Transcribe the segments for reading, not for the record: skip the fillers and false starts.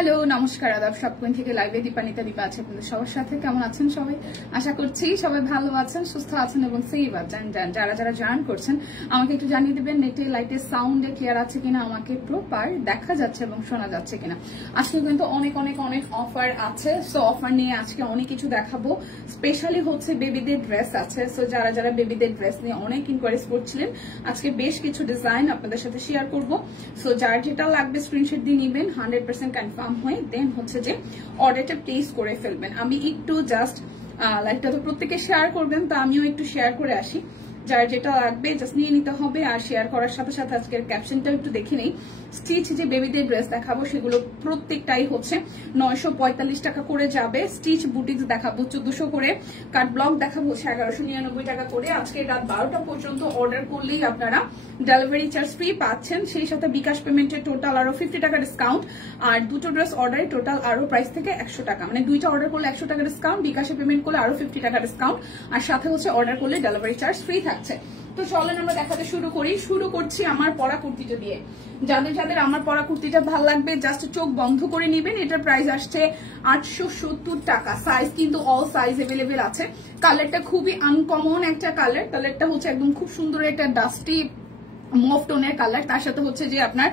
Hello নমস্কার আদাব সবকোণ থেকে লাইভে দীপানিতা দীপা আছে আপনাদের সবার সাথে। কেমন আছেন সবাই? আশা করছি সবাই ভালো আছেন, সুস্থ আছেন এবং সেভ আছেন। যারা যারা জয়েন করছেন আমাকে একটু জানিয়ে দেবেন নেটে লাইটের সাউন্ডে ক্লিয়ার আছে কিনা, আমাকে প্রপার দেখা যাচ্ছে এবং শোনা যাচ্ছে কিনা। আজকে কিন্তু অনেক অনেক অনেক অফার আছে, সো অফার নিয়ে আজকে অনেক কিছু দেখাবো। স্পেশালি হচ্ছে বেবিদের ড্রেস আছে, সো যারা যারা বেবিদের ড্রেস নিয়ে অনেক ইনকোয়ারিজ করছিলেন আজকে বেশ কিছু ডিজাইন আপনাদের সাথে শেয়ার করবো। সো যার যেটা লাগবে স্ক্রিনশট দিয়ে নিবেন, 100% কনফার্ম হয়ে দেন হচ্ছে যে অর্ডারটা প্লেস করে ফেলবেন। আমি একটু জাস্ট লাইকটা তো প্রত্যেকে শেয়ার করবেন, তো আমিও একটু শেয়ার করে আসি। যার যেটা লাগবে জাস্ট নিয়ে নিতে হবে। আর শেয়ার করার সাথে সাথে আজকের ক্যাপশনটা একটু দেখে নেই। স্টিচ যে বেবিদের ড্রেস দেখাবো সেগুলো প্রত্যেকটাই হচ্ছে 945 টাকা করে যাবে। স্টিচ বুটিক্স দেখাবো 1400 করে, কাট ব্লক দেখাবো 1199 টাকা করে। আজকে রাত 12টা পর্যন্ত অর্ডার করলেই আপনারা ডেলিভারি চার্জ ফ্রি পাচ্ছেন, সেই সাথে বিকাশ পেমেন্টের টোটাল আরো 50 টাকা ডিসকাউন্ট। আর দুটো ড্রেস অর্ডারে টোটাল আরো প্রাইস থেকে 100 টাকা, মানে দুইটা অর্ডার করলে 100 টাকা ডিসকাউন্ট, বিকাশে পেমেন্ট করলে আরো 50 টাকা ডিসকাউন্ট, আর সাথে হচ্ছে অর্ডার করলে ডেলিভারি চার্জ ফ্রি থাকছে। তো চলেন আমরা দেখাতে শুরু করছি আমার পরা কুর্তিটা দিয়ে। যাদের যাদের আমার পরা কুর্তিটা ভালো লাগবে জাস্ট চোখ বন্ধ করে নিবেন। এটার প্রাইস আসছে 870 টাকা। সাইজ কিন্তু অল সাইজ এভেলেবেল আছে। কালারটা খুবই আনকমন একটা কালারটা হচ্ছে একদম খুব সুন্দর একটা ডাস্টি মফ টোনের কালার, তার সাথে হচ্ছে যে আপনার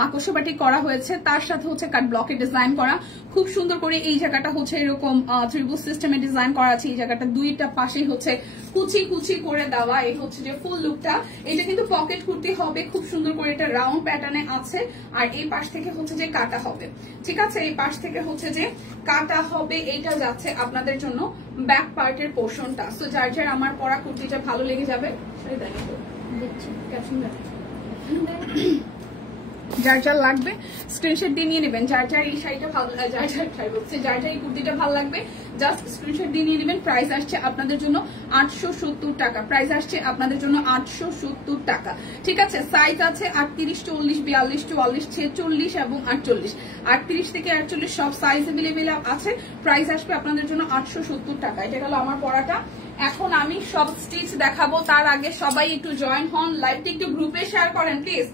মাকড়সা বাটি করা হয়েছে, তার সাথে হচ্ছে কাট ব্লকে ডিজাইন করা খুব সুন্দর করে। এই জায়গাটা হচ্ছে এরকম ত্রিভুজ সিস্টেমে ডিজাইন করা আছে। এই জায়গাটা দুইটা পাশেই হচ্ছে কুচি কুচি করে দেওয়া। এই হচ্ছে যে ফুল লুকটা। এটা কিন্তু পকেট কুর্তি হবে, খুব সুন্দর করে এটা রাউন্ড প্যাটার্নে আছে। আর এই পাশ থেকে হচ্ছে যে কাটা হবে, ঠিক আছে, এই পাশ থেকে হচ্ছে যে কাটা হবে। এইটা যাচ্ছে আপনাদের জন্য ব্যাক পার্টের পোর্শনটা। সো যার যার আমার পরা কুর্তিটা ভালো লেগে যাবে যার যার লাগবে স্ক্রিনশট দিয়ে নিয়ে নেবেন। যার যার এই শাড়িটা ভালো, যার যার এই কুর্তিটা ভালো লাগবে জাস্ট স্ক্রিনশট দিয়ে নিয়ে নেবেন। প্রাইস আসছে আপনাদের জন্য 870 টাকা। প্রাইস আসছে আপনাদের জন্য 870 টাকা, ঠিক আছে। সাইজ আছে 38, 40, 42, 44, 46 এবং 48। 38 থেকে 48 সব সাইজ এভেলেবেল আছে। প্রাইস আসবে আপনাদের জন্য 870 টাকা। এটা গেল আমার পরাটা। এখন আমি সব স্টিচ দেখাবো, তার আগে সবাই একটু জয়েন হন, লাইভটা একটু গ্রুপে শেয়ার করেন প্লিজ।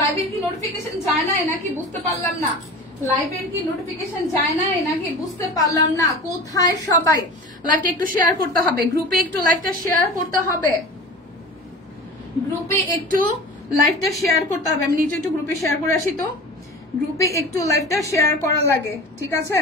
লাইভের কি নোটিফিকেশন যায় না নাকি বুঝতে পারলাম না? লাইভের কি নোটিফিকেশন যায় না নাকি বুঝতে পারলাম না? কোথায় সবাই? লাইভটা একটু শেয়ার করতে হবে, গ্রুপে একটু লাইভটা শেয়ার করতে হবে, গ্রুপে একটু লাইভটা শেয়ার করতে হবে। আমি নিজে একটু গ্রুপে শেয়ার করে আসি, তো গ্রুপে একটু লাইভটা শেয়ার করা লাগে, ঠিক আছে।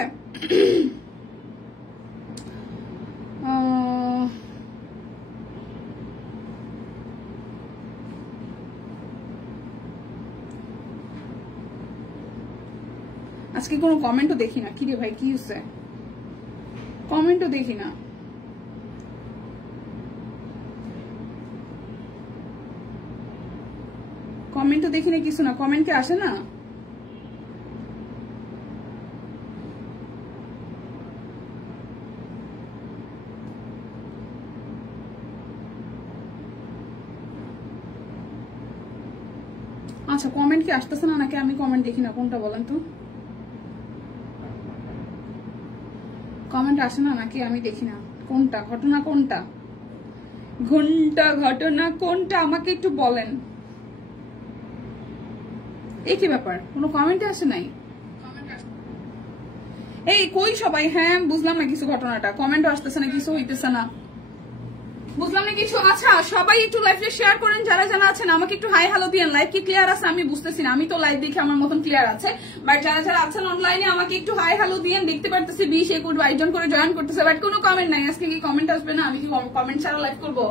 আজকে কোনো কমেন্টও দেখি না, কি রে ভাই কি হচ্ছে? কমেন্টও দেখি না। কমেন্টও দেখি না, কিছু না, কমেন্ট কি আসে না? আচ্ছা কমেন্ট কি আসতেছে না নাকি আমি কমেন্ট দেখি না, কোনটা বলেন তো? কমেন্ট আসে না নাকি আমি দেখি না? কোনটা ঘটনা, কোনটা ঘটনা কোনটা আমাকে একটু বলেন। এই কি ব্যাপার, কোনো কমেন্টে আসে নাই? এই কই সবাই? হ্যাঁ বুঝলাম না কিছু, ঘটনাটা কমেন্টও আসতেছে না, কিছু হইতেছে না, বুঝলাম না কিছু। আচ্ছা সবাই একটু লাইভটা শেয়ার করেন, যারা যারা আছেন আমাকে একটু হাই হ্যালো দিয়েন। লাইভ কি ক্লিয়ার আছে? আমি বুঝতেছি না, আমি তো লাইভ দেখে আমার মতন ক্লিয়ার আছে, বাট যারা যারা আছেন অনলাইনে আমাকে একটু হাই হ্যালো দিয়েন। দেখতে পারতেছি 20, 21, 22 জন করে জয়েন করতেছে, বাট কোনো কমেন্ট নাই। আজকে কি কমেন্ট আসবে না? আমি কি কমেন্ট ছাড়া লাইভ করবো?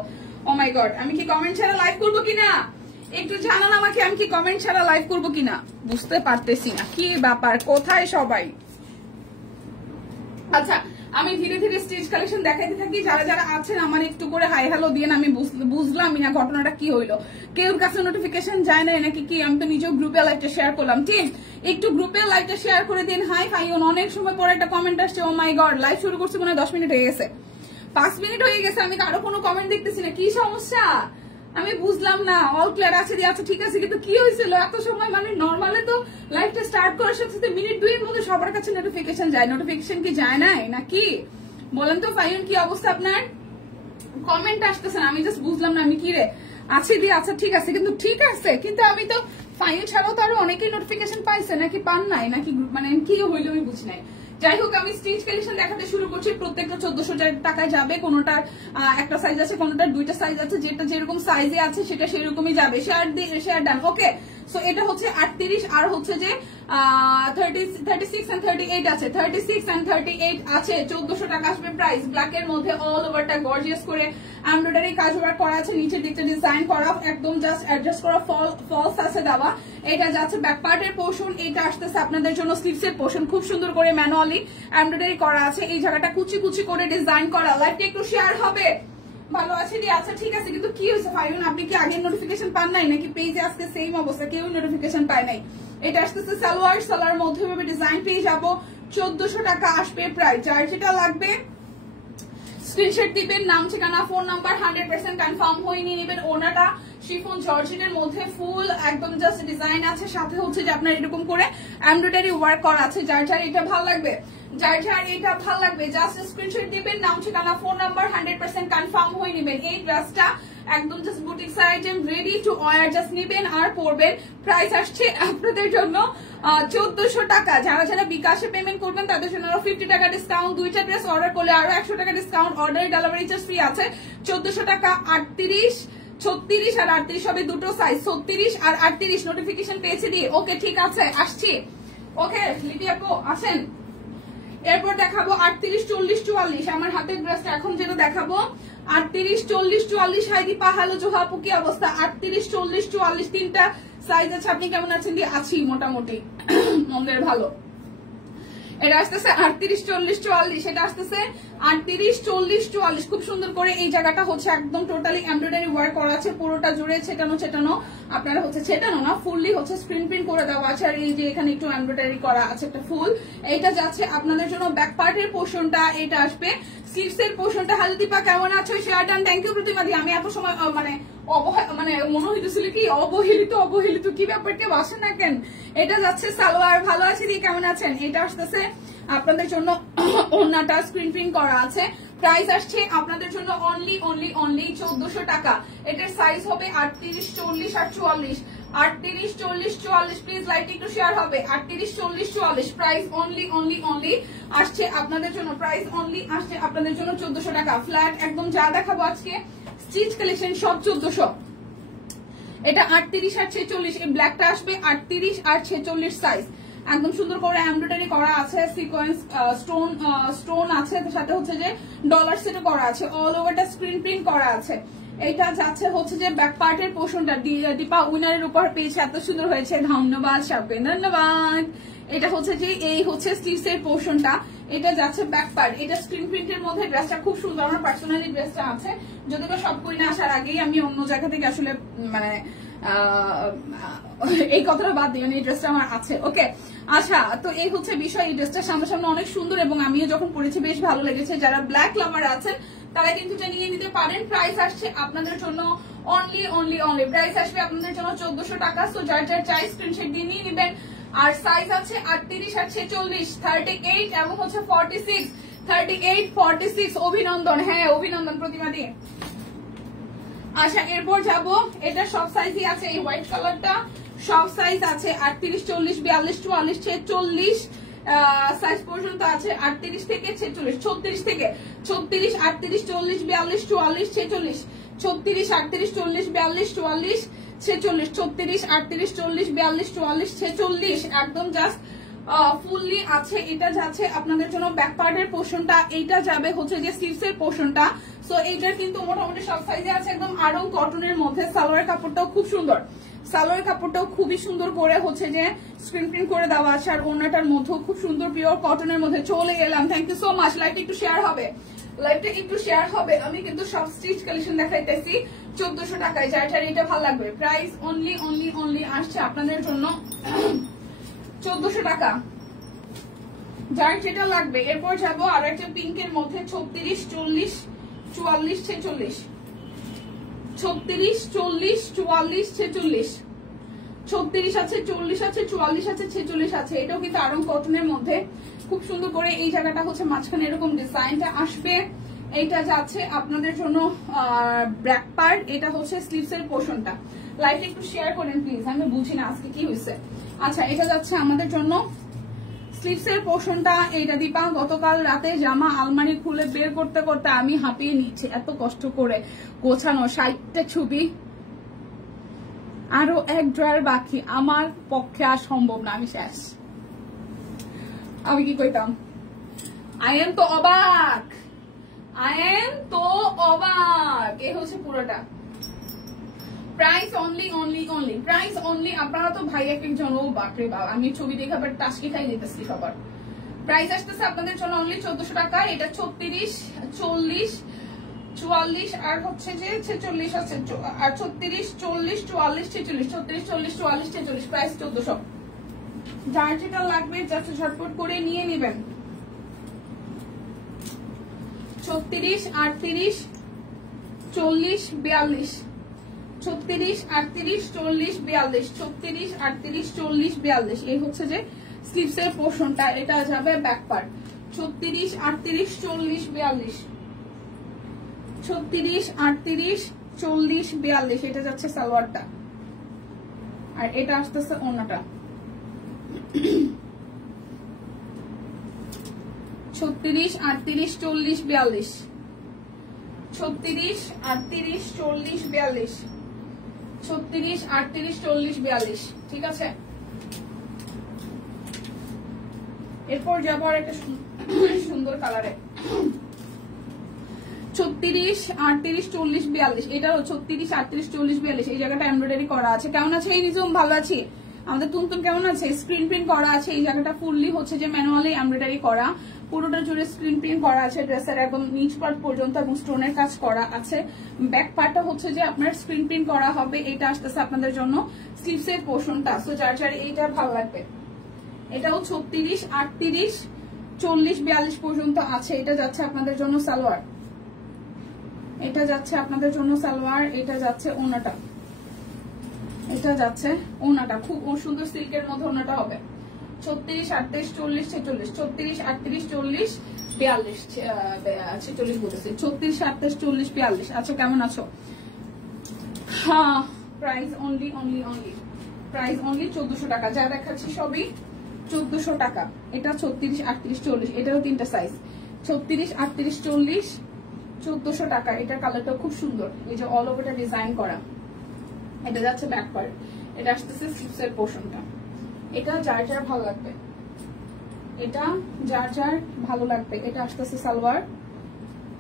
ও মাই গড, আমি কি কমেন্ট ছাড়া লাইভ করবো কিনা একটু জানান আমাকে। আমি কি কমেন্ট ছাড়া লাইভ করবো কিনা বুঝতে পারতেছি না, কি ব্যাপার, কোথায় সবাই? আচ্ছা আমি ধীরে ধীরে স্টিচ কালেকশন দেখাইতে থাকি। যারা যারা আছেন আমার একটু করে হাই হ্যালো দিয়ে। আমি বুঝলামই না ঘটনাটা কি হইলো, কেউ কাছে নোটিফিকেশন যায় না নাকি কি? আমি তো নিজেও গ্রুপে লাইভটা শেয়ার করলাম, ঠিক, একটু গ্রুপে লাইভটা শেয়ার করে দিন। Hi fine. অনেক সময় পরে একটা কমেন্ট আসছে, ও মাই গড লাইভ শুরু করছে মনে হয় 10 মিনিট হয়ে গেছে, 5 মিনিট হয়ে গেছে, আমি কারো কোনো কমেন্ট দেখতেছি না, কি সমস্যা আমি বুঝলাম না। অল ক্লিয়ার আছে, আচ্ছা ঠিক আছে, কিন্তু কি হয়েছিল এত সময়? মানে নর্মালি তো লাইভটা স্টার্ট করার সাথে সাথে মিনিট 2 এর মধ্যে সবার কাছে নোটিফিকেশন যায়, নোটিফিকেশন কি যায় না নাকি বলেন তো? ফাইন কি অবস্থা আপনার? কমেন্ট আসতেছে না, আমি জাস্ট বুঝলাম না আমি কি রে আছি দিয়ে। আচ্ছা ঠিক আছে, কিন্তু ঠিক আছে, কিন্তু আমি তো ফাইল ছাড়াও তো আরো অনেকেই নোটিফিকেশন পাইছে নাকি পান নাই নাকি মানে কি হইলো আমি বুঝি নাই। যাই হোক আমি স্টিচ কালেকশন দেখাতে শুরু করছি। প্রত্যেকটা 1400 টাকায় যাবে, কোনোটার একটা সাইজ আছে, কোনোটার দুইটা সাইজ আছে, যেটা যেরকম সাইজে আছে সেটা সেরকমই যাবে। Share done. ওকে, সো এটা হচ্ছে 38 আর হচ্ছে যে 36 and 38 আছে, 36 and 38 আছে। 1400 টাকা আসবে প্রাইস। ব্ল্যাক এর মধ্যে অল ওভারটা গর্জিয়াস করে এমব্রয়ডারি কাজ ওয়ার্ক করা আছে, নিচের দিকটা ডিজাইন করা, একদম জাস্ট অ্যাডজাস্ট করা ফলস আছে দেওয়া। এটা যাচ্ছে ব্যাক পার্টের পোর্শন, এটা আসতেছে আপনাদের জন্য স্লিভস এর পোর্শন। খুব সুন্দর করে ম্যানুয়ালি এমব্রয়ডারি করা আছে, এই জায়গাটা কুচি কুচি করে ডিজাইন করা। লাইভটা একটু শেয়ার হবে। ভালো আছে দি? আচ্ছা ঠিক আছে, কিন্তু কি হয়েছে ফাইন, আপনি কি আগের নোটিফিকেশন পান নাই নাকি পেজে আজকে সেম অবস্থা, কেউ নোটিফিকেশন পায় নাই? এটা আসতেছে সালোয়ার, সালোয়ার মধ্যে ভাবে ডিজাইন পেয়ে যাবো। 1400 টাকা আসবে প্রাইস। যার যেটা লাগবে স্ক্রিনশট দিবেন, নাম ঠিকানা ফোন নাম্বার 100% কনফার্ম হয়ে নিয়ে নেবেন। ওনাটা শিফন জর্জেটের মধ্যে ফুল একদম জাস্ট ডিজাইন আছে, সাথে হচ্ছে যে আপনার এরকম করে এমব্রয়ডারি ওয়ার্ক করা আছে। যার যার এটা ভালো লাগবে, যার যার এটা ভালো লাগবে জাস্ট স্ক্রিনশট দিবেন, নাম ঠিকানা ফোন নাম্বার 100% কনফার্ম হয়ে নেবেন। এই ড্রেসটা একদম just boutiques item, ready to wire, just নেবেন আর পরবেন। প্রাইস আসছে আপনাদের জন্য 1400 টাকা। যারা যারা বিকাশে পেমেন্ট করবেন তাদের জন্য 50 টাকা ডিসকাউন্ট, দুইটা ড্রেস অর্ডার করলে আরো 100 টাকা discount, order delivery charge free আছে। 1400 টাকা। 38, 36 আর 38 হবে দুটো সাইজ, 36 আর 38 নোটিফিকেশন পেয়েছে দিয়ে। ওকে ঠিক আছে, আসছি। ওকে লিপি আপু আসেন। এরপর দেখাবো 38, 40, 44। আমার হাতের ড্রেসটা এখন যেটা দেখাবো 38, 40, 44। হাইদি পা হ্যালো জোহা আপু কি অবস্থা? 38, 40, 44 তিনটা সাইজ আছে। আপনি কেমন আছেন? দিয়ে আছি মোটামুটি, মন্দের ভালো। এটা আসতেছে 38, 40, 44। এটা আসতেছে 38, 40, 44। খুব সুন্দর করে এই জায়গাটা হচ্ছে একদম টোটালি এমব্রয়ডারি ওয়ার্ক করা আছে, পুরোটা জুড়ে ছেটানো আপনারা হচ্ছে ছেটানো না, ফুললি হচ্ছে স্ক্রিন প্রিন্ট করে দেওয়া আছে। আর এই যে এখানে একটু এমব্রয়ডারি করা আছে একটা ফুল। এইটা যাচ্ছে আপনাদের জন্য ব্যাক পার্টের পোর্শনটা, এটা আসবে স্লিভস এর পোর্শনটা। হ্যালো দীপা কেমন আছো? শেয়ার ডান, থ্যাংক ইউ প্রতিমাদি। আমি এত সময় মানে মনে হইতেছিল কি অবহেলিত কি ব্যাপারটা বাসে না কেন। এটা যাচ্ছে সালোয়ার। ভালো আছে দিয়ে কেমন আছেন? এটা আসতেছে আপনাদের জন্য ওড়নাটা স্ক্রিন প্রিন্ট করা আছে। প্রাইস আসছে আপনাদের জন্য অনলি 1400 টাকা। এটার সাইজ হবে 38, 40 আর 44। 38, 40, 44। প্লিজ লাইট একটু শেয়ার হবে। 38, 40, 44। প্রাইস অনলি আসছে আপনাদের জন্য, প্রাইস অনলি আসছে আপনাদের জন্য 1400 টাকা। ফ্ল্যাট একদম যা দেখাবো আজকে স্টিচ কালেকশন সব 1400। এটা 38 আর 46। এই ব্ল্যাকটা আসবে 38 আর 46 সাইজ। একদম সুন্দর করে এমব্রয়ডারি করা আছে, সিকোয়েন্স স্টোন আছে, সাথে হচ্ছে যে ডলার সেট করা আছে, অল ওভারটা স্ক্রিন প্রিন্ট করা আছে। এটা যাচ্ছে হচ্ছে যে ব্যাক পার্টের পোর্শনটা। দীপা উইনারের উপর পেয়েছে, এত সুন্দর হয়েছে, ধন্যবাদ সাপে, ধন্যবাদ। এটা হচ্ছে যে এই হচ্ছে স্টিভস এর পোর্শনটা, এটা যাচ্ছে ব্যাক পার্ট। এটা স্ক্রিন প্রিন্টের মধ্যে ড্রেসটা খুব সুন্দর। আমার পার্সোনালি ড্রেসটা আছে, যদি বা সব করি না আসার আগেই আমি অন্য জায়গা থেকে আসলে মানে এই কথাটা বাদ দিই, এই ড্রেসটা আমার আছে। ওকে আচ্ছা, তো এই হচ্ছে বিষয়। এই ড্রেসটা সামনে অনেক সুন্দর এবং আমিও যখন পরেছি বেশ ভালো লেগেছে। যারা ব্ল্যাক লাভার আছেন তারা কিন্তু এটা নিয়ে নিতে পারেন। প্রাইস আসছে আপনাদের জন্য অনলি প্রাইস আসবে আপনাদের জন্য 1400 টাকা। তো যার যার চাই স্ক্রিনশট দিয়ে নিয়ে নেবেন। আর সাইজ আছে 38 আর 46, 38 এবং হচ্ছে 46, 38, 46। অভিনন্দন, হ্যাঁ অভিনন্দন প্রতিমা দিয়ে। আচ্ছা এরপর যাবো, এটা সব সাইজই আছে। এই হোয়াইট কালারটা সব সাইজ আছে, 38, 40, 42, 44, 46 সাইজ পর্যন্ত আছে। 38 থেকে 46, 36 থেকে 36, 38, 40, 42, 44, 46, 36, 38, 40, 42, 44, 46, 36, 38, 40, 42, 44, 46 একদম জাস্ট ফুললি আছে। এটা যাচ্ছে আপনাদের জন্য ব্যাক পার্টের পোর্শনটা, এইটা যাবে হচ্ছে যে স্লিভস এর পোর্শনটা। সো এইটার কিন্তু মোটামুটি সব সাইজে আছে, একদম আরো কটনের মধ্যে। সালোয়ার কাপড়টাও খুব সুন্দর, সালোয়ার কাপড়টাও খুবই সুন্দর করে হচ্ছে যে স্ক্রিন প্রিন্ট করে দেওয়া আছে। আর ওড়নাটার মধ্যেও খুব সুন্দর পিওর কটনের মধ্যে চলে এলাম। Thank you so much. লাইভটা একটু শেয়ার হবে, আমি কিন্তু সব স্টিচ কালেকশন দেখাইতেছি 1400 টাকায়। যার যার এটা ভালো লাগবে, প্রাইস অনলি আসছে আপনাদের জন্য 1400 টাকা। যার যেটা লাগবে। এরপর যাবো আর একটা পিঙ্কের মধ্যে 36, 40, 44, 46, 36, 40, 44, 46, 36 আছে, 40 আছে, 44 আছে, 46 আছে। এটাও কিন্তু আরং কটনের মধ্যে খুব সুন্দর করে এই জায়গাটা হচ্ছে মাঝখানে এরকম ডিজাইনটা আসবে। এইটা যাচ্ছে আপনাদের জন্য ব্ল্যাক পার্ট। এটা হচ্ছে স্লিভস এর পোর্শনটা। লাইভটা একটু শেয়ার করেন প্লিজ, আমি বুঝি না আজকে কি হয়েছে। আচ্ছা, এটা যাচ্ছে আমাদের জন্য স্লিভসের পোর্শনটা। এইটা দীপা গতকাল রাতে জামা আলমারি খুলে বের করতে করতে আমি হাঁপিয়ে নিচ্ছি, এত কষ্ট করে গোছানো 60টা ছবি, আরো এক ড্রয়ার বাকি, আমার পক্ষে আর সম্ভব না, আমি শেষ। আমি কি কইতাম, আই এম তো অবাক, আই এম তো অবাক। এ হচ্ছে পুরোটা price only only only price only. আপনারা তো ভাই এক একজন, ও বাপরে বাপ, আমি ছবি দেখে আবার টাসকি খাই যেতেছি সবার। প্রাইস আসতেছে আপনাদের জন্য অনলি 1400 টাকা। এটা 36, 40, 44 আর হচ্ছে যে 46 আছে, আর 36, 40, 44, 46, 36, 40, 44, 46, প্রাইস 1400। যার যেটা লাগবে জাস্ট ঝটপট করে নিয়ে নেবেন। 36, 38, 40, 42, 36, 38, 40, 42, 36, 38, 40, 42, এই হচ্ছে যে স্লিভসের পোর্শনটা। এটা যাবে ব্যাক পার্ট। 36, 38, 40, 42, 36, 38, 40, 42, এটা যাচ্ছে সালোয়ারটা। আর এটা আসতেছে ওড়নাটা। 36, 38, 40, 42, 36, 38, 40, 42, 36, 38, 40, 42, ঠিক আছে। এরপর যাবো আর একটা সুন্দর কালারে। 36, 38, 40, 42, এটাও 36, 38, 40, 42, এই জায়গাটা এমব্রয়ডারি করা আছে। কেমন আছে এই রিজুম? ভালো আছি। আমাদের তুনতুন কেমন আছে? স্ক্রিন প্রিন্ট করা আছে, এই জায়গাটা ফুললি হচ্ছে যে ম্যানুয়ালি এমব্রয়ডারি করা, পুরোটা জুড়ে স্ক্রিন প্রিন্ট করা আছে ড্রেসের একদম নিচ পার্ট পর্যন্ত, এবং স্টোনের কাজ করা আছে। ব্যাক পার্টটা হচ্ছে যে আপনার স্ক্রিন প্রিন্ট করা হবে। এটা আসতেছে আপনাদের জন্য স্লিভসের পোর্শনটা। সো যার যার এইটা ভালো লাগবে, এটাও 36, 38, 40, 42 পর্যন্ত আছে। এটা যাচ্ছে আপনাদের জন্য সালোয়ার, এটা যাচ্ছে আপনাদের জন্য সালোয়ার, এটা যাচ্ছে ওড়নাটা, এটা যাচ্ছে ওড়নাটা। খুব সুন্দর সিল্কের মধ্যে ওড়নাটা হবে। 36, 38, 40, 46, 36, 38, 40, 42, 46 বলতেছি, 36, 38, 40, 42। আচ্ছা, কেমন আছো? হ্যাঁ, price only only only price only 1400 টাকা। যা দেখাচ্ছি সবই 1400 টাকা। এটা 36, 38, 40, এটারও তিনটা সাইজ। 36, 38, 40, 1400 টাকা। এটার কালারটা খুব সুন্দর, এই যে অল ওভারটা ডিজাইন করা। এটা যাচ্ছে ব্যাক পার্ট, এটা আসতেছে স্লিভসের পোর্শনটা। এটা যার যার ভালো লাগবে, এটা যার যার ভালো লাগবে। এটা আসতেছে সালোয়ার,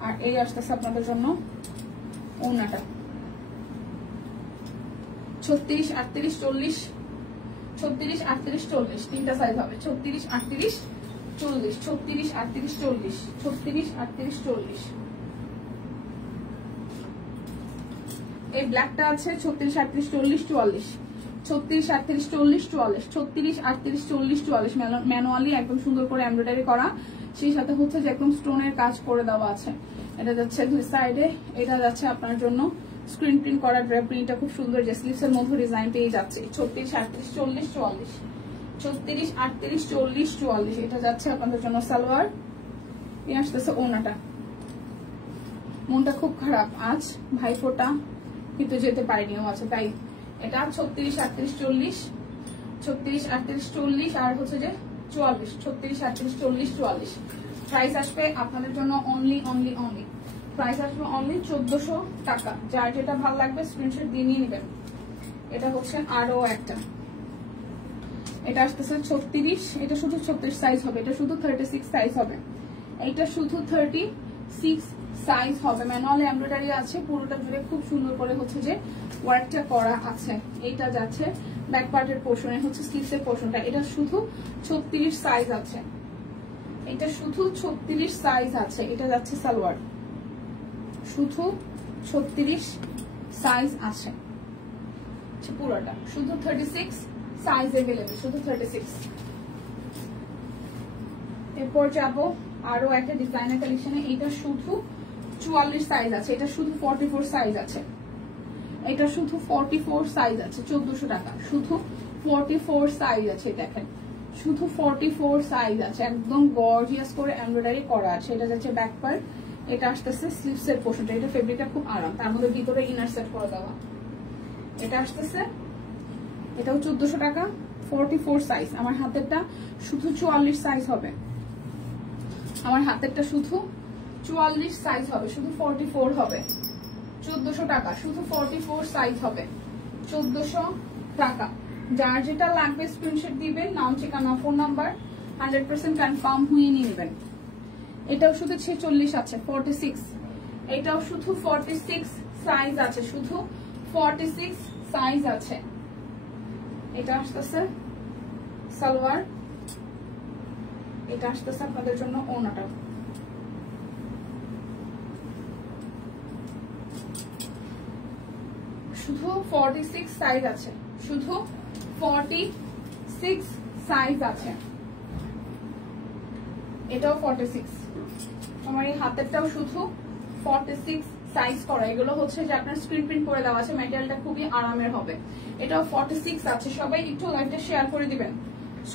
আর এই আসতেছে আপনাদের জন্য ওড়নাটা। 36, 38, 40, 36, 38, 40, তিনটা সাইজ হবে। 36, 38, 40, 36, 38, 40, 36, 38, 40। এই ব্ল্যাকটা আছে 36, 38, 40, 44, 36, 38, 40, 44, 36, 38, 40, 44, ম্যানুয়ালি একদম সুন্দর করে এমব্রয়ডারি করা, সেই সাথে হচ্ছে যে একদম স্টোনের কাজ করে দেওয়া আছে। এটা যাচ্ছে দুই সাইডে, এটা যাচ্ছে আপনার জন্য স্ক্রিন প্রিন্ট করা ড্রেপ প্রিন্টটা খুব সুন্দর, যে স্লিভসের মধ্যে ডিজাইন পেয়ে যাচ্ছে। 36, 38, 40, 44, 36, 38, 40, 44, এটা যাচ্ছে আপনাদের জন্য সালোয়ার। এই আসতেছে ওড়নাটা। মনটা খুব খারাপ আজ, ভাইফোঁটা কিন্তু যেতে পারিনি ও আছে, তাই এটা 36, 38, 40, 36, 38, 40, আর হচ্ছে যে 44, 36, 38, 40, 44। প্রাইস আসবে আপনাদের জন্য অনলি অনলি অনলি প্রাইস আসবে অনলি 1400 টাকা। যার যেটা ভালো লাগবে স্ক্রিনশট দিয়ে নিয়ে নেবেন। এটা হচ্ছে আরো একটা, এটা আসতেছে 36, এটা শুধু 36 সাইজ হবে, এটা শুধু 36 সাইজ হবে, এটা শুধু 36 সাইজ হবে। ম্যানুয়াল এমব্রয়ডারি আছে পুরোটা জুড়ে, খুব সুন্দর করে হচ্ছে যে ওয়ার্কটা করা আছে। এইটা যাচ্ছে ব্যাক পার্টের পোর্শনে, হচ্ছে স্লিভসের পোর্শনটা। এটা শুধু 36 সাইজ আছে, এটা শুধু 36 সাইজ আছে। এটা যাচ্ছে সালোয়ার, শুধু 36 সাইজ আছে পুরোটা, শুধু 36 সাইজ এভেলেবল, শুধু 36। এরপর যাবো আরো একটা ডিজাইনার কালেকশনে। এটা শুধু 44 সাইজ আছে, এটা শুধু 44 সাইজ আছে, এটা শুধু 44 সাইজ আছে, 1400 টাকা। শুধু 44 সাইজ আছে, দেখেন শুধু 44 সাইজ আছে, একদম গর্জিয়াস করে এমব্রয়ডারি করা আছে। এটা যাচ্ছে ব্যাক পার্ট, এটা আসতেছে স্লিভসের পোর্শনটা। এটা ফেব্রিকটা খুব আরাম, তার মধ্যে ভিতরে ইনার সেট করে দেওয়া। এটা আসতেছে, এটাও 1400 টাকা, 44 সাইজ। আমার হাতেরটা শুধু 44 সাইজ হবে, আমার হাতেরটা শুধু 44 সাইজ হবে, শুধু 44 হবে, 1400 টাকা, শুধু 44 সাইজ হবে, 1400 টাকা। যার যেটা লাগবে স্ক্রিনশট দিবেন, নাম, ঠিকানা, ফোন নাম্বার, 100% কনফার্ম হয়ে নিয়ে নেবেন। এটাও শুধু 46 আছে, 46। এটাও শুধু 46 সাইজ আছে, শুধু 46 সাইজ আছে। এটা আসতেছে সালোয়ার, এটা আসতেছে আপনাদের জন্য ওড়নাটা। শুধু 46 সাইজ আছে, শুধু 46 সাইজ আছে। এটাও 46। আমার এই হাতেরটাও শুধু 46 সাইজ করা। এগুলো হচ্ছে যে আপনার স্ক্রিন প্রিন্ট করে দেওয়া আছে, ম্যাটেরিয়ালটা খুবই আরামের হবে। এটাও 46 আছে। সবাই একটু লাইভটা শেয়ার করে দিবেন,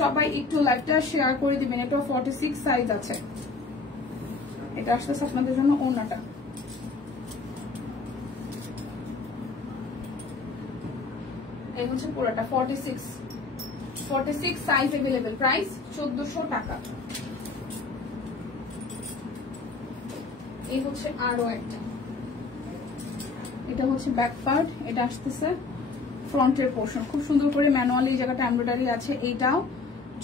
সবাই একটু লাইভটা শেয়ার করে দিবেন। এটাও 46 সাইজ আছে। এটা আসতেছে আপনাদের জন্য ওড়নাটা। এই হচ্ছে পুরোটা 46 সাইজ अवेलेबल। প্রাইস 1400 টাকা। এই হচ্ছে আরো একটা, এটা হচ্ছে ব্যাক পার্ট, এটা আসতেছে ফ্রন্টের পোর্শন। খুব সুন্দর করে ম্যানুয়ালি এই জায়গাটা এমব্রয়ডারি আছে। এইটাও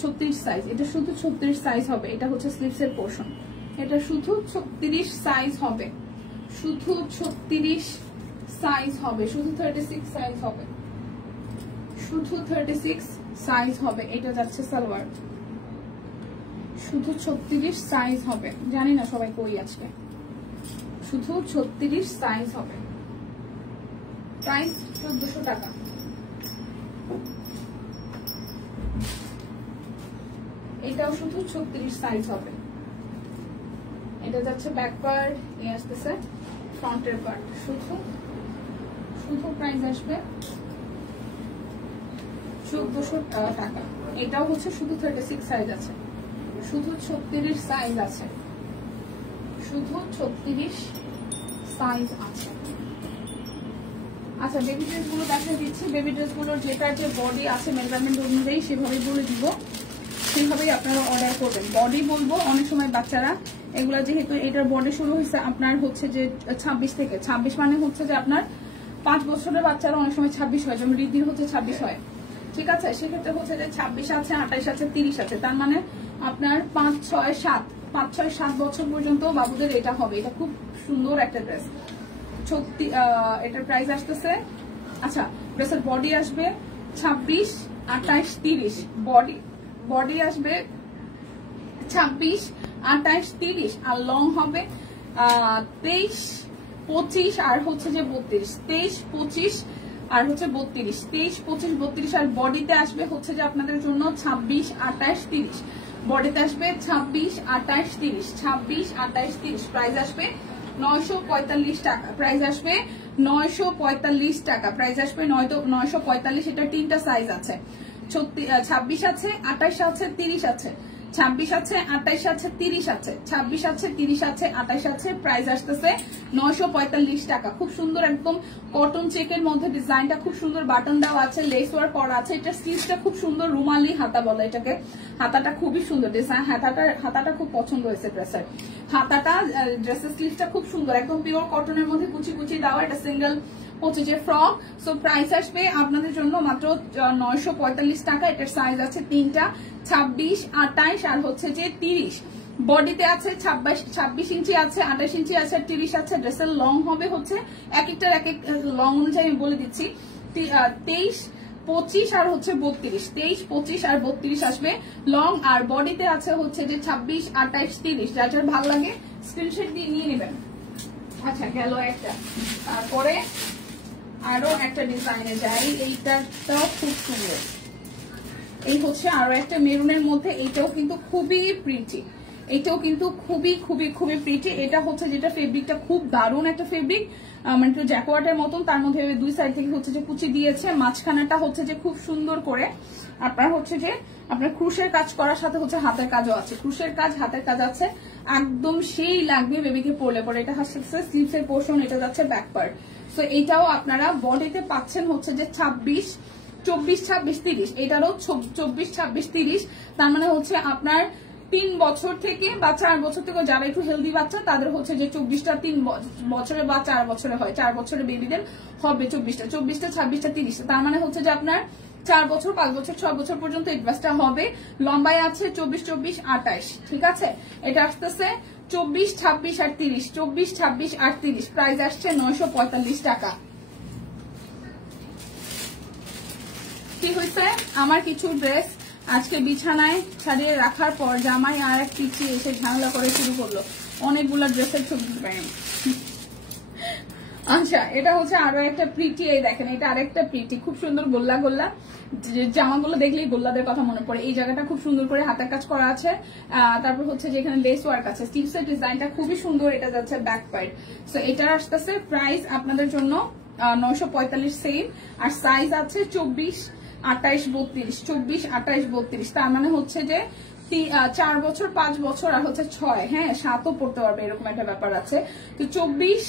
36 সাইজ, এটা শুধু 36 সাইজ হবে। এটা হচ্ছে স্লিভসের পোর্শন, এটা শুধু 36 সাইজ হবে, শুধু 36 সাইজ হবে, শুধু 36 সাইজ হবে, শুধু 36 সাইজ হবে। এটা যাচ্ছে সালোয়ার, শুধু 36 সাইজ হবে। জানি না সবাই কই আজকে, শুধু 36 সাইজ হবে। প্রাইস 1400 টাকা। এটাও শুধু 36 সাইজ হবে। এটা যাচ্ছে ব্যাক পার্ট, এই আসতেছে ফ্রন্টের পার্ট। শুধু প্রাইস আসবে 1400 টাকা। এটাও হচ্ছে শুধু 36 সাইজ আছে, শুধু 36 সাইজ আছে, শুধু 36 সাইজ আছে। আচ্ছা, বেবি ড্রেস গুলো দেখা দিচ্ছি। বেবি ড্রেস গুলোর যেটা যে বডি আছে মেজারমেন্ট অনুযায়ী সেভাবে বলে দিব, সেইভাবেই আপনারা অর্ডার করবেন। বডি বলবো, অনেক সময় বাচ্চারা এগুলা যেহেতু এটার বডি শুরু হয়েছে আপনার হচ্ছে যে 26 থেকে, 26 মানে হচ্ছে যে আপনার 5 বছরের বাচ্চারা অনেক সময় 26 হয়, যেমন রিদ্ধির হচ্ছে 26 হয়, ঠিক আছে। সেক্ষেত্রে হচ্ছে যে 26 আছে, 28 আছে, 30 আছে। তার মানে আপনার 5, 6, 7 বছর পর্যন্ত বাবুদের এটা হবে। এটা খুব সুন্দর একটা ড্রেস। এটার প্রাইস আসতেছে, আচ্ছা ড্রেসের বডি আসবে 26, 28, 30। বডি আসবে 26, 28, 30 আর লং হবে 23, 25 আর হচ্ছে যে 32, 23, 25 আর হচ্ছে 32, 23, 25, 32 আর বডিতে আসবে হচ্ছে যে আপনাদের জন্য 26, 28, 30। বডিতে আসবে 26, 28, 30, 26, 28, 30। প্রাইস আসবে 945 টাকা। প্রাইস আসবে 945 টাকা। প্রাইস আসবে 945। এটা 3টা সাইজ আছে, 26 আছে, 28 আছে, 30 আছে, 26 আছে, 28 আছে, 30 আছে, 26 আছে, 30 আছে, 28 আছে। প্রাইস আসতেছে 945 টাকা। খুব সুন্দর একদম কটন চেকের মধ্যে ডিজাইনটা খুব সুন্দর, বাটন দেওয়া আছে, লেস ওয়ার্ক করা আছে। এটা স্লিভসটা খুব সুন্দর, রুমালি হাতা বলে এটাকে। হাতাটা খুবই সুন্দর ডিজাইন, হাতাটা খুব পছন্দ হয়েছে ড্রেসের। হাতাটা ড্রেসের স্লিভসটা খুব সুন্দর, একদম পিওর কটনের মধ্যে কুচি কুচি দেওয়া। এটা সিঙ্গেল হচ্ছে যে ফ্রক। সো প্রাইস আসবে আপনাদের জন্য মাত্র 945 টাকা। এটার সাইজ আছে 3টা, 26, 28 আর হচ্ছে যে 30। বডিতে আছে 26 ইঞ্চি আছে, 28 ইঞ্চি আছে, 30 আছে। ড্রেসের লং হবে হচ্ছে এক একটার এক এক লং অনুযায়ী আমি বলে দিচ্ছি। 23, 25 আর হচ্ছে 32, 23, 25 আর 32 আসবে লং। আর বডিতে আছে হচ্ছে যে 26, 28, 30। যার যার ভালো লাগে স্ক্রিনশট দিয়ে নিয়ে নেবেন। আচ্ছা, গেল একটা। তারপরে আরো একটা ডিজাইনে যাই। এইটাও খুব সুন্দর। এই হচ্ছে আরো একটা মেরুনের মধ্যে। এইটাও কিন্তু খুবই প্রিটি, এটাও কিন্তু খুবই খুবই খুবই প্রিটি। এটা হচ্ছে যেটা ফেব্রিকটা খুব দারুণ একটা ফেব্রিক, মানে একটু জ্যাকওয়ার্ডের মতন। তার মধ্যে দুই সাইড থেকে হচ্ছে যে কুচি দিয়েছে, মাঝখানাটা হচ্ছে যে খুব সুন্দর করে আপনার হচ্ছে যে আপনার ক্রুশের কাজ করার সাথে হচ্ছে হাতের কাজও আছে, ক্রুশের কাজ হাতের কাজ আছে। একদম সেই লাগবে বেবিকে পরলে পরে। এটা হচ্ছে স্লিভস এর পোর্শন, এটা যাচ্ছে ব্যাক পার্ট। সো এটাও আপনারা বডিতে পাচ্ছেন হচ্ছে যে 24, 24, 26, 30, এটারও 24, 26, 30। তার মানে হচ্ছে আপনার 3 বছর থেকে বা 4 বছর থেকে যারা একটু হেলদি বাচ্চা তাদের হচ্ছে যে 24টা 3 বছরে বা 4 বছরে হয়, 4 বছরের বেবিদের হবে 24টা, 24টা, 26টা, 30টা। তার মানে হচ্ছে যে আপনার 4 বছর, 5 বছর, 6 বছর পর্যন্ত এই ড্রেসটা হবে। লম্বায় আছে 24, 24, 28, ঠিক আছে। এটা আসতেছে 24, 26 আর 30, 24, 26 আর 30। প্রাইস আসছে 945 টাকা। কি হয়েছে, আমার কিছু ড্রেস আজকে বিছানায় ছাড়িয়ে রাখার পর জামাই আর এক পিছিয়ে এসে ঝামেলা করে শুরু করলো, অনেকগুলো ড্রেসের ছবি পাই। আচ্ছা, এটা হচ্ছে আরো একটা প্রিটি, এই দেখেন এটা আরেকটা প্রিটি, খুব সুন্দর গোল্লা গোল্লা জামাগুলো দেখলেই গোল্লাদের কথা মনে পড়ে। এই জায়গাটা খুব সুন্দর করে হাতের কাজ করা আছে, তারপর হচ্ছে যে এখানে লেস ওয়ার্ক আছে, স্টিভসের ডিজাইনটা খুবই সুন্দর। এটা যাচ্ছে ব্যাক পার্ট। সো এটার আসতেছে প্রাইস আপনাদের জন্য 945 সেম। আর সাইজ আছে 24, 28, 32, 24, 28, 32। তার মানে হচ্ছে যে 4 বছর, 5 বছর আর হচ্ছে 6, হ্যাঁ 7ও পড়তে পারবে, এরকম একটা ব্যাপার আছে। তো 24,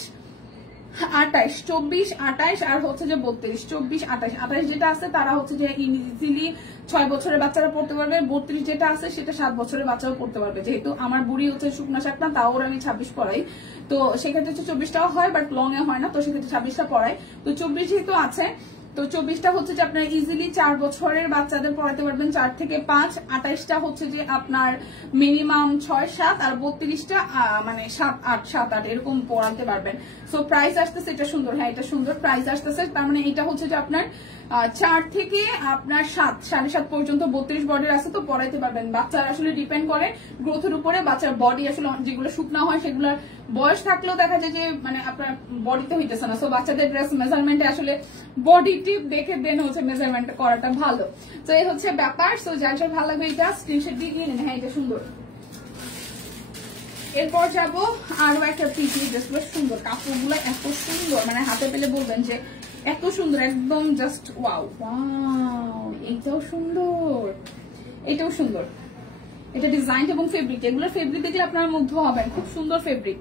28, 24, 28 আর হচ্ছে যে 32, 24, 28, 28 যেটা আছে তারা হচ্ছে যে ইজিলি 6 বছরের বাচ্চারা পড়তে পারবে। 32 যেটা আছে সেটা 7 বছরের বাচ্চাও পড়তে পারবে। যেহেতু আমার বুড়ি হচ্ছে শুকনা শাকনা, তাও ওর আমি 26 পড়াই, তো সেক্ষেত্রে হচ্ছে 24টাও হয়, বাট লং এ হয় না, তো সেক্ষেত্রে 26টা পড়াই। তো 24 যেহেতু আছে, তো 24টা হচ্ছে যে আপনার ইজিলি 4 বছরের বাচ্চাদের পড়াতে পারবেন, 4 থেকে 5। 28টা হচ্ছে যে আপনার মিনিমাম 6, 7 আর 32টা মানে 7, 8, 7, 8 এরকম পড়াতে পারবেন। সো প্রাইস আসতেছে, এটা সুন্দর, হ্যাঁ এটা সুন্দর প্রাইস আসতেছে। তার মানে এটা হচ্ছে যে আপনার 4 থেকে আপনার 7, 7.5 পর্যন্ত 32 বডির আছে, তো পড়াইতে পারবেন। বাচ্চার আসলে ডিপেন্ড করে গ্রোথের উপরে, বাচ্চার বডি আসলে যেগুলো শুকনা হয় সেগুলোর বয়স থাকলেও দেখা যায় যে মানে আপনার বডিতে হইতেছে না। সো বাচ্চাদের ড্রেস মেজারমেন্টে আসলে বডি টিপ দেখে দেন হচ্ছে মেজারমেন্ট করাটা ভালো। তো এই হচ্ছে ব্যাপার। সো যার যার ভালো লাগবে এটা স্ক্রিনশট দিয়ে নিন। হ্যাঁ এটা সুন্দর। এরপর যাবো আরো একটা পিটি ড্রেস, বেশ সুন্দর, কাপড়গুলো এত সুন্দর, মানে হাতে পেলে বলবেন যে এত সুন্দর, একদম জাস্ট ওয়াও ওয়াও। এইটাও সুন্দর, এটাও সুন্দর। এটা ডিজাইন এবং ফেব্রিক, এগুলোর ফেব্রিক দেখলে আপনারা মুগ্ধ হবেন, খুব সুন্দর ফেব্রিক।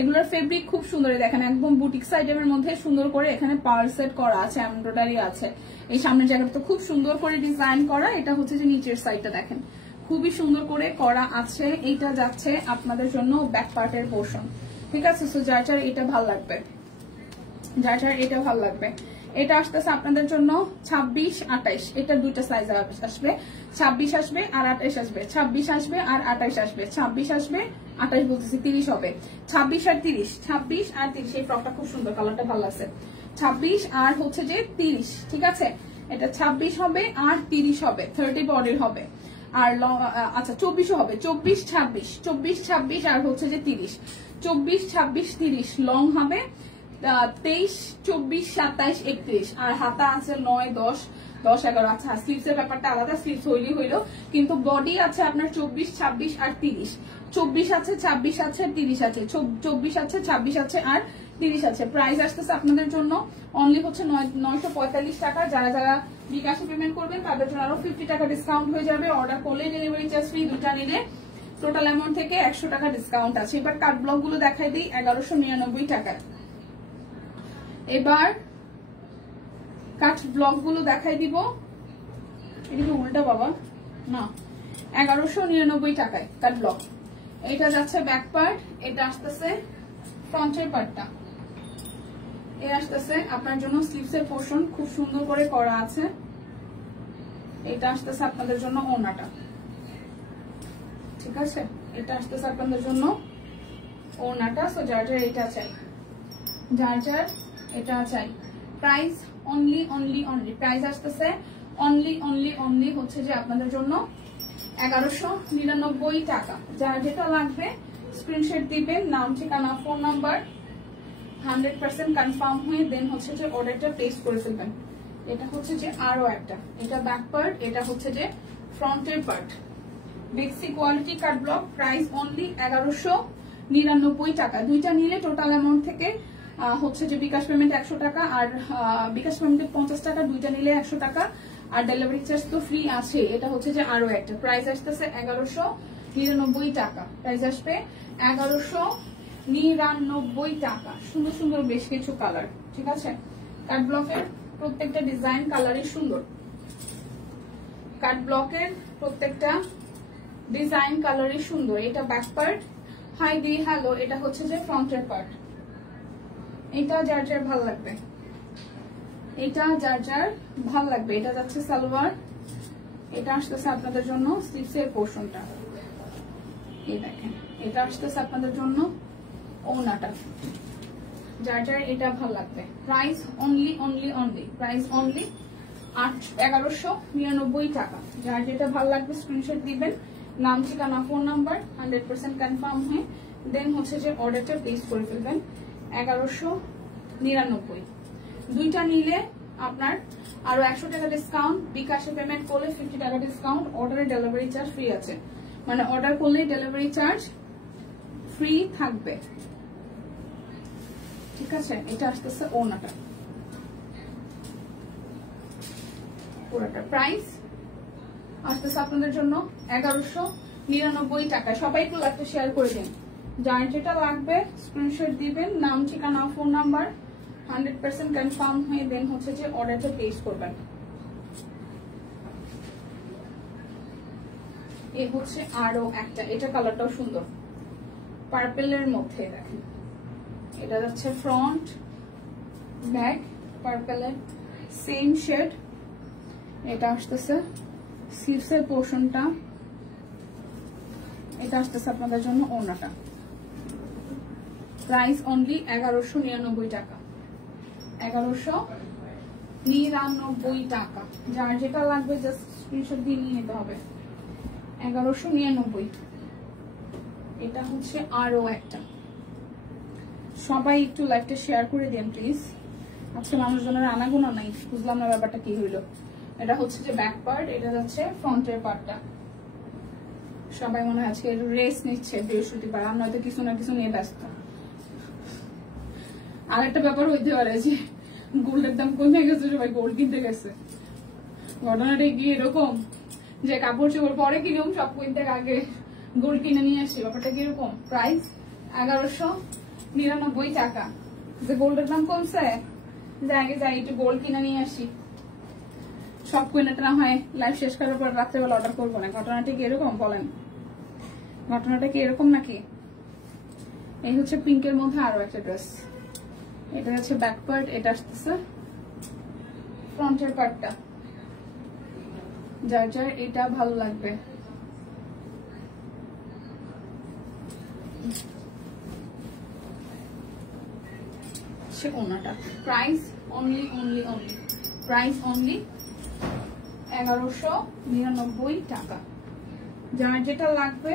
এগুলোর ফেব্রিক খুব সুন্দর, দেখেন একদম বুটিক আইটেমের মধ্যে সুন্দর করে এখানে পার্ল সেট করা আছে, এমব্রয়ডারি আছে। এই সামনের জায়গাটা তো খুব সুন্দর করে ডিজাইন করা। এটা হচ্ছে যে নিচের সাইডটা দেখেন খুবই সুন্দর করে করা আছে। এইটা যাচ্ছে আপনাদের জন্য ব্যাক পার্টের পোর্শন, ঠিক আছে। সো যার যার এটা ভালো লাগবে, যার যার এটা ভালো লাগবে, এটা আসতেছে আপনাদের জন্য 26, 28। এটা দুইটা সাইজ আসবে, 26 আসবে আর 28 আসবে, 26 আসবে আর 28 আসবে, 26 আসবে, 28 বলতেছি 30 হবে। 26 আর 30, 26 আর 30। এই ফ্রকটা খুব সুন্দর, কালারটা ভালো আছে। 26 আর হচ্ছে যে 30, ঠিক আছে। এটা 26 হবে আর 30 হবে, 30 বডির হবে। আর আচ্ছা 24 হবে, 24, 26, 24, 26 আর হচ্ছে যে 30, 24, 26, 30 লং হবে। 23, 24, 27, 31 আর হাতা আছে 9, 10, 10, 11। আচ্ছা স্লিভসের ব্যাপারটা আলাদা, স্লিভস হইলেই হইলো, কিন্তু বডি আছে আপনার 24, 26 আর 30। 24 আছে, 26 আছে, 30 আছে, 24 আছে, 26 আছে আর 30 আছে। প্রাইস আসতেছে আপনাদের জন্য অনলি হচ্ছে 945 টাকা। যারা যারা বিকাশে পেমেন্ট করবেন তাদের জন্য আরো 50 টাকা ডিসকাউন্ট হয়ে যাবে। অর্ডার করলে ডেলিভারি চার্জ ফ্রি, দুটা নিলে টোটাল অ্যামাউন্ট থেকে 100 টাকা ডিসকাউন্ট আছে। এবার কাট ব্লক গুলো দেখাই দিই, 1199 টাকা। এবার কাট ব্লক গুলো দেখাই দিব, এটা কি উল্টা বাবা, না 1199 টাকায় কাট ব্লক। এটা যাচ্ছে ব্যাক পার্ট, এটা আসতেছে ফ্রন্টের পার্টটা, এ আসতেছে আপনার জন্য স্লিভসের পোর্শন, খুব সুন্দর করে করা আছে। এটা আসতেছে আপনাদের জন্য ওড়নাটা, ঠিক আছে। এটা আসতেছে আপনাদের জন্য ওড়নাটা। সো যার যার এটা চাই, যার যার এটা চাই। Price only only only, price আসতেছে অনলি অনলি অনলি হচ্ছে যে আপনাদের জন্য 1199 টাকা। যার যেটা লাগবে স্ক্রিনশট দিবেন, নাম ঠিকানা ফোন নাম্বার 100% কনফার্ম হয়ে দেন হচ্ছে যে অর্ডারটা প্লেস করে ফেলবেন। এটা হচ্ছে যে আরো একটা, এটা ব্যাক পার্ট, এটা হচ্ছে যে ফ্রন্টের পার্ট। বেক্সি কোয়ালিটি কাট ব্লক, প্রাইস অনলি 1199 টাকা। দুইটা নিলে টোটাল অ্যামাউন্ট থেকে হচ্ছে যে বিকাশ পেমেন্ট 100 টাকা আর বিকাশ পেমেন্টে 50 টাকা, দুইটা নিলে 100 টাকা আর ডেলিভারি চার্জ তো ফ্রি আছে। এটা হচ্ছে যে আরো একটা, প্রাইস আসতেছে 99 টাকা। প্রাইস আসবে 1199 টাকা। সুন্দর সুন্দর বেশ কিছু কালার, ঠিক আছে। কাট ব্লকের প্রত্যেকটা ডিজাইন কালারই সুন্দর। কাট ব্লকের প্রত্যেকটা ডিজাইন কালারই সুন্দর। এটা ব্যাক পার্ট, হাই দি হ্যালো, এটা হচ্ছে যে ফ্রন্টের পার্ট। এটা যার যার ভাল লাগবে, এটা যার যার ভাল লাগবে। এটা যাচ্ছে সালোয়ার, এটা আসতেছে আপনাদের জন্য স্লিভসের পোর্শনটা। এই দেখেন, এটা আসতেছে আপনাদের জন্য ওনাটা। যার যার এটা ভাল লাগবে। প্রাইস অনলি প্রাইস অনলি 1199 টাকা। যার যেটা ভাল লাগবে স্ক্রিনশট দিবেন, নাম ঠিকানা ফোন নাম্বার 100% কনফার্ম হয়ে দেন হচ্ছে যে অর্ডারটা প্লেস করে ফেলবেন। 1199। দুইটা নিলে আপনার আরো 100 টাকা ডিসকাউন্ট, বিকাশে পেমেন্ট করলে 50 টাকা ডিসকাউন্ট, অর্ডারে ডেলিভারি চার্জ ফ্রি আছে। মানে অর্ডার করলে ডেলিভারি চার্জ ফ্রি থাকবে, ঠিক আছে। এটা আসতেছে ওনাটা পুরোটা। প্রাইস আসতেছে আপনাদের জন্য 1199 টাকা। সবাই একটু লাইভটা শেয়ার করে দিন। যার যেটা লাগবে স্ক্রিনশট দিবেন, নাম ঠিকানা ফোন নাম্বার 100% কনফার্ম হয়ে দেন হচ্ছে যে অর্ডারটা প্লেস করবেন। এই হচ্ছে আরো একটা, এটা কালারটাও সুন্দর, পার্পেলের মধ্যে দেখেন। এটা যাচ্ছে ফ্রন্ট ব্যাক পার্পেলের সেম শেড। এটা আসতেছে স্লিভসের পোর্শনটা, এটা আসতেছে আপনাদের জন্য ওড়নাটা। প্রাইস অনলি 1199 টাকা। 1199 টাকা। যার যেটা লাগবে জাস্ট স্ক্রিনশট দিয়ে নিয়ে নিতে হবে। 1199। এটা হচ্ছে আরো একটা। সবাই একটু লাইভটা শেয়ার করে দেন প্লিজ। আজকে মানুষজনের আনাগোনা নাই, বুঝলাম না ব্যাপারটা কি হইলো। এটা হচ্ছে যে ব্যাক পার্ট, এটা যাচ্ছে ফ্রন্টের পার্টটা। সবাই মনে হয় আজকে রেস্ট নিচ্ছে, বৃহস্পতিবার। আমরা হয়তো কিছু না কিছু নিয়ে ব্যস্ত। আর একটা ব্যাপার হইতে পারে যে গোল্ডের দাম কমে গেছে, সবাই গোল্ড কিনতে গেছে। ঘটনাটা গিয়ে এরকম যে কাপড় চোপড় পরে কিরকম সব কিনতে আগে গোল্ড কিনে নিয়ে আসি, ব্যাপারটা কিরকম। প্রাইস 1199 টাকা। যে গোল্ডের দাম কমছে, যে আগে যাই একটু গোল্ড কিনে নিয়ে আসি। সব কিনেটা না হয় লাইভ শেষ করার পর রাত্রেবেলা অর্ডার করবো না। ঘটনাটা কি এরকম বলেন? ঘটনাটা কি এরকম নাকি? এই হচ্ছে পিঙ্কের মধ্যে আরো একটা ড্রেস। এটা হচ্ছে ব্যাক পার্ট, এটা আসতেছে ফ্রন্টের পার্টটা। যার যার এটা ভালো লাগবে সে ওনাটা। প্রাইস অনলি প্রাইস অনলি 1199 টাকা। যার যেটা লাগবে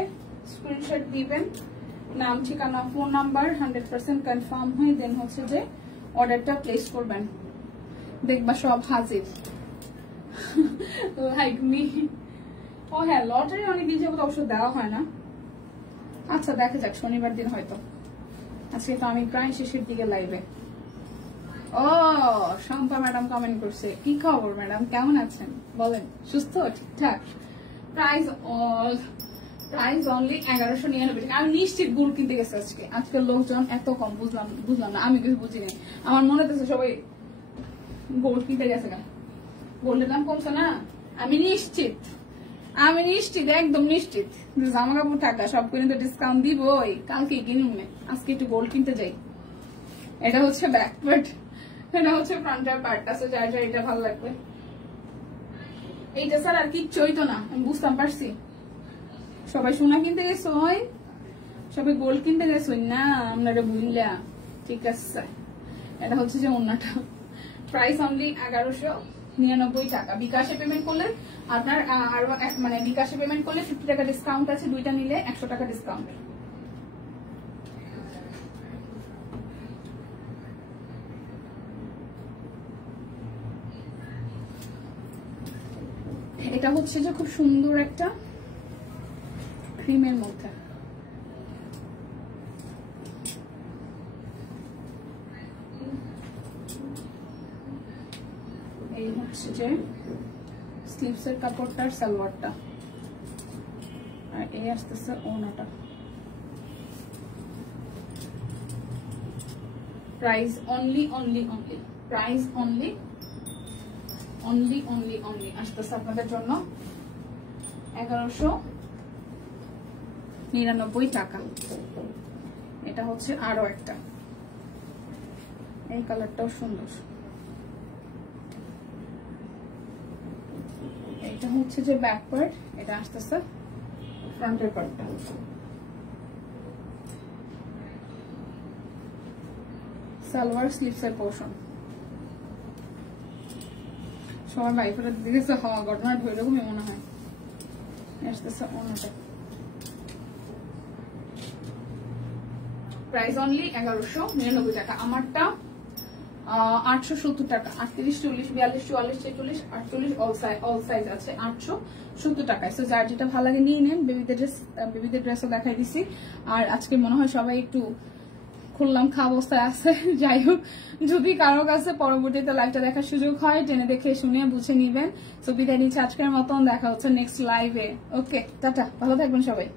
স্ক্রিনশট দিবেন, নাম ঠিকানা ফোন নাম্বার 100% কনফার্ম হয়ে দেন হচ্ছে যে অর্ডারটা প্লেস করবেন। দেখবা সব হাজির। Like me. ও হ্যাঁ, লটারি অনেকদিন যাবত অবশ্য দেওয়া হয় না। আচ্ছা দেখা যাক, শনিবার দিন হয়তো। আজকে তো আমি প্রায় শেষের দিকে লাইভে। ও শম্পা ম্যাডাম কমেন্ট করছে, কি খবর ম্যাডাম, কেমন আছেন বলেন? সুস্থ ঠিকঠাক? প্রাইস অনলি 1199 টাকা। আমি নিশ্চিত গুড় কিনতে গেছে আজকে। আজকের লোকজন এত কম, বুঝলাম না, আমি কিছু বুঝি নাই। আমার মনে হচ্ছে সবাই গোল্ড কিনতে গেছে। গোল্ডের দাম কমছে না, আমি নিশ্চিত একদম নিশ্চিত। জামা কাপড় টাকা সব কিনে তো ডিসকাউন্ট দিবই। কালকে কিনুন, আজকে একটু গোল্ড কিনতে যাই। এটা হচ্ছে ব্যাক পার্ট, এটা হচ্ছে ফ্রন্টের পার্ট আছে। যার যার এটা ভালো লাগবে। এইটা স্যার আর কিচ্ছু হইতো না, আমি বুঝতাম পারছি। সবাই সোনা কিনতে গেছো, সবাই গোল্ড কিনতে গেছো না, আপনারা বুঝলা। ঠিক আছে, এটা হচ্ছে যে ওন্নাটা। প্রাইস অনলি 1199 টাকা। বিকাশে পেমেন্ট করলে আপনার আরো মানে বিকাশে পেমেন্ট করলে 50 টাকা ডিসকাউন্ট আছে। দুইটা নিলে 100 টাকা ডিসকাউন্ট। এটা হচ্ছে যে খুব সুন্দর একটা ক্রিমের মধ্যে। এই হচ্ছে যে স্লিভসের কাপড়টার সালোয়ারটা, আর এই আসতেছে ওনাটা, প্রাইস অনলি প্রাইস অনলি আসতেছে আপনাদের জন্য 1199 টাকা। এটা হচ্ছে আরো একটা, এই কালারটাও সুন্দর। এটা হচ্ছে যে ব্যাক পার্ট, এটা আসতেছে ফ্রন্টের পার্টটা। সালোয়ার স্লিভসের পোর্শন। সবার বাইফের দিকে হওয়া ঘটনা এরকমই মনে হয়। আসতেছে অন্যটা, প্রাইস অনলি 1199 টাকা। আমারটা 870 টাকা, 38, 40, 42, 44, 46, 48 অল সাইজ আছে 870 টাকায়। সো যার যেটা ভালো লাগে নিয়ে নেন। বেবিদের ড্রেসও দেখাই দিছি। আর আজকে মনে হয় সবাই একটু খুললাম খা অবস্থায় আছে। যাই হোক, যদি কারো কাছে পরবর্তীতে লাইভটা দেখার সুযোগ হয়, টেনে দেখে শুনে বুঝে নিবেন। সো বিদায় নিচ্ছি আজকের মতন, দেখা হচ্ছে নেক্সট লাইভে। ওকে, টাটা, ভালো থাকবেন সবাই।